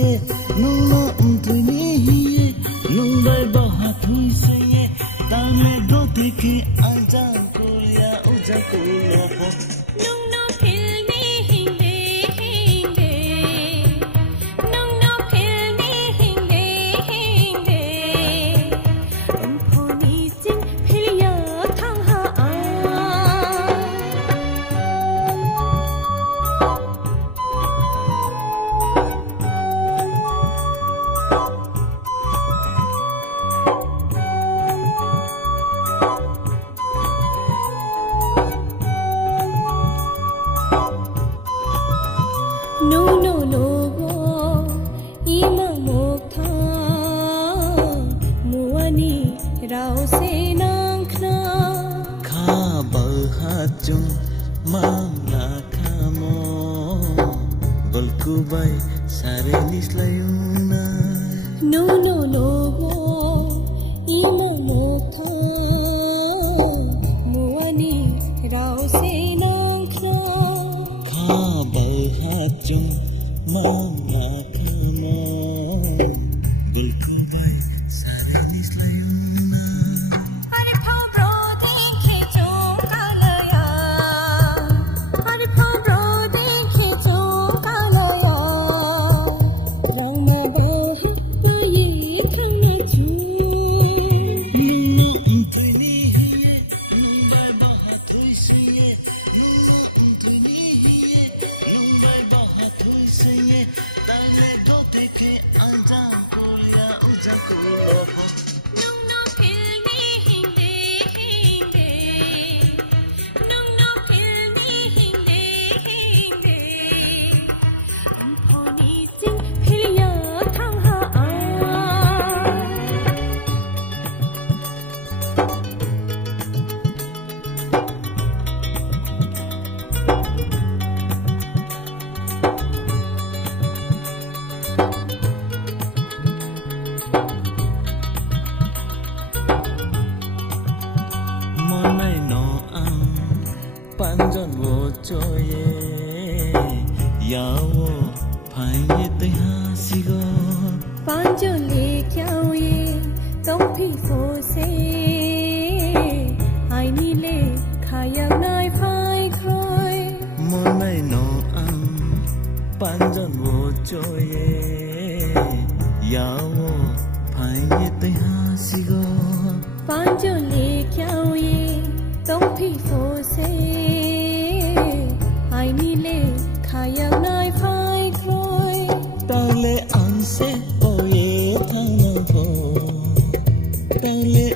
ye nung no thui ni hi ye nung bai ba ha thui se ye ta me do te ki a jang ko ya u ja ko lo po nung no phil ni hing de nung no phil ni hing de pho ni jing phil ya thang ha a no no no go ima mok tha muani rao se nang khna kha ba ha chung mang la kha mo gol ku bai sare nis layuna no no no go ima mok tha muani rao se nang khna kha ba ha chung mang la kha mo gol ku bai sare nis layuna Hari phao bro din khi chung ka la ya Hari phao bro din khi chung ka la ya Rang ma ba ha ba yi khang na chu nung no thui ni hi ye nung bai ba ha thui se ye nung no thui ni hi ye nung bai ba ha thui se ye ta me do te ki a jang ko ya u ja ko lo po Nung no phil ni hing de Nung no phil ni hing de Pho ni jing phil ya thang ha a mon nai no ang pan jon wo cho ye ya wo phai ye te ha si go Panjo le kyao ye tong phi so se ai ni le khayang nai phai kroi mon nai no ang pan jon wo cho ye ya wo phai ye te ha si go Panjo le kyao ye tong phi so se ai ni le khayang nai phai kroi ta le ang se o ye thang na pho ta le